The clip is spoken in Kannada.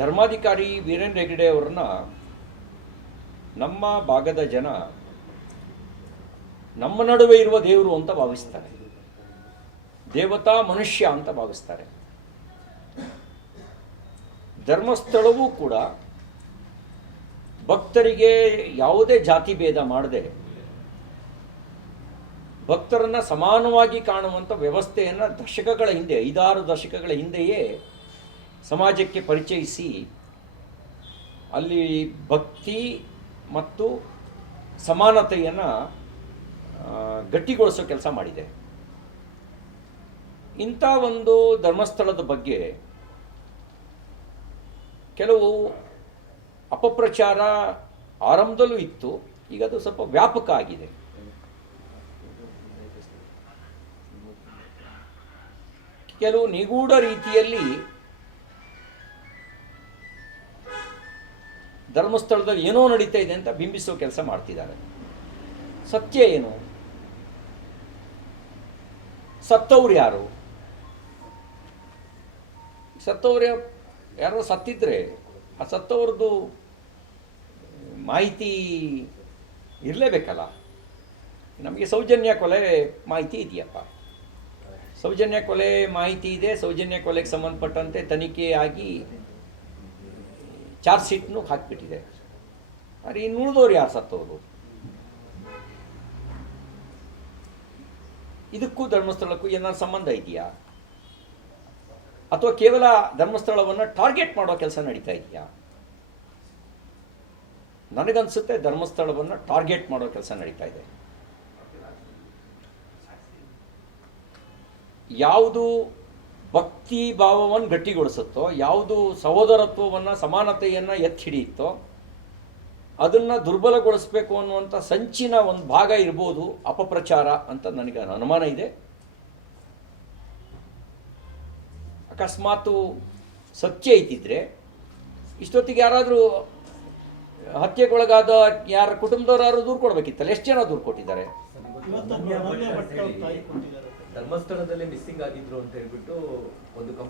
ಧರ್ಮಾಧಿಕಾರಿ ವೀರೇಂದ್ರ ಹೆಗ್ಗಡೆ ಅವ್ರನ್ನ ನಮ್ಮ ಭಾಗದ ಜನ ನಮ್ಮ ನಡುವೆ ಇರುವ ದೇವರು ಅಂತ ಭಾವಿಸ್ತಾರೆ. ದೇವತಾ ಮನುಷ್ಯ ಅಂತ ಭಾವಿಸ್ತಾರೆ. ಧರ್ಮಸ್ಥಳವೂ ಕೂಡ ಭಕ್ತರಿಗೆ ಯಾವುದೇ ಜಾತಿ ಭೇದ ಮಾಡದೆ ಭಕ್ತರನ್ನ ಸಮಾನವಾಗಿ ಕಾಣುವಂಥ ವ್ಯವಸ್ಥೆಯನ್ನು ದಶಕಗಳ ಹಿಂದೆ, ಐದಾರು ದಶಕಗಳ ಹಿಂದೆಯೇ ಸಮಾಜಕ್ಕೆ ಪರಿಚಯಿಸಿ, ಅಲ್ಲಿ ಭಕ್ತಿ ಮತ್ತು ಸಮಾನತೆಯನ್ನು ಗಟ್ಟಿಗೊಳಿಸೋ ಕೆಲಸ ಮಾಡಿದೆ. ಇಂಥ ಒಂದು ಧರ್ಮಸ್ಥಳದ ಬಗ್ಗೆ ಕೆಲವು ಅಪಪ್ರಚಾರ ಆರಂಭದಲ್ಲೂ ಇತ್ತು. ಈಗ ಅದು ಸ್ವಲ್ಪ ವ್ಯಾಪಕ ಆಗಿದೆ. ಕೆಲವು ನಿಗೂಢ ರೀತಿಯಲ್ಲಿ ಧರ್ಮಸ್ಥಳದಲ್ಲಿ ಏನೋ ನಡೀತಾ ಇದೆ ಅಂತ ಬಿಂಬಿಸೋ ಕೆಲಸ ಮಾಡ್ತಿದ್ದಾರೆ. ಸತ್ಯ ಏನು? ಸತ್ತವ್ರು ಯಾರು? ಸತ್ತವ್ರು ಯಾರೋ? ಸತ್ತಿದ್ರೆ ಆ ಸತ್ತವ್ರದ್ದು ಮಾಹಿತಿ ಇರಲೇಬೇಕಲ್ಲ? ನಮಗೆ ಸೌಜನ್ಯ ಕೊಲೆ ಮಾಹಿತಿ ಇದೆಯಪ್ಪ. ಸೌಜನ್ಯ ಕೊಲೆ ಮಾಹಿತಿ ಇದೆ. ಸೌಜನ್ಯ ಕೊಲೆಗೆ ಸಂಬಂಧಪಟ್ಟಂತೆ ತನಿಖೆ ಆಗಿ ಚಾರ್ಜ್ ಶೀಟ್ನು ಹಾಕಿಬಿಟ್ಟಿದೆ. ಅರೆ, ಇನ್ನು ಉಳಿದವ್ರು ಯಾರು ಸತ್ತವರು ಇದಕ್ಕೂ ಧರ್ಮಸ್ಥಳಕ್ಕೂ ಏನಾದ್ರು ಸಂಬಂಧ ಇದೆಯಾ? ಅಥವಾ ಕೇವಲ ಧರ್ಮಸ್ಥಳವನ್ನು ಟಾರ್ಗೆಟ್ ಮಾಡೋ ಕೆಲಸ ನಡೀತಾ ಇದೆಯಾ? ನನಗನ್ಸುತ್ತೆ ಧರ್ಮಸ್ಥಳವನ್ನು ಟಾರ್ಗೆಟ್ ಮಾಡೋ ಕೆಲಸ ನಡೀತಾ ಇದೆ. ಯಾವುದು ಭಕ್ತಿ ಭಾವವನ್ನು ಗಟ್ಟಿಗೊಳಿಸುತ್ತೋ, ಯಾವುದು ಸಹೋದರತ್ವವನ್ನು, ಸಮಾನತೆಯನ್ನು ಎತ್ತಿ ಹಿಡಿಯುತ್ತೋ, ಅದನ್ನು ದುರ್ಬಲಗೊಳಿಸಬೇಕು ಅನ್ನುವಂಥ ಸಂಚಿನ ಒಂದು ಭಾಗ ಇರ್ಬೋದು ಅಪಪ್ರಚಾರ ಅಂತ ನನಗೆ ಅನುಮಾನ ಇದೆ. ಅಕಸ್ಮಾತು ಸತ್ಯ ಇದ್ದಿದ್ರೆ, ಇಷ್ಟೊತ್ತಿಗೆ ಯಾರಾದರೂ ಹತ್ಯೆಗೊಳಗಾದ ಯಾರ ಕುಟುಂಬದವ್ರು ಯಾರು ದೂರು ಕೊಡಬೇಕಿತ್ತಲ್ಲ, ಎಷ್ಟು ಜನ ದೂರು ಕೊಟ್ಟಿದ್ದಾರೆ. ಧರ್ಮಸ್ಥಳದಲ್ಲೇ ಮಿಸ್ಸಿಂಗ್ ಆಗಿದ್ರು ಅಂತ ಹೇಳ್ಬಿಟ್ಟು ಒಂದು ಕಂಪ್ಲೇಂಟ್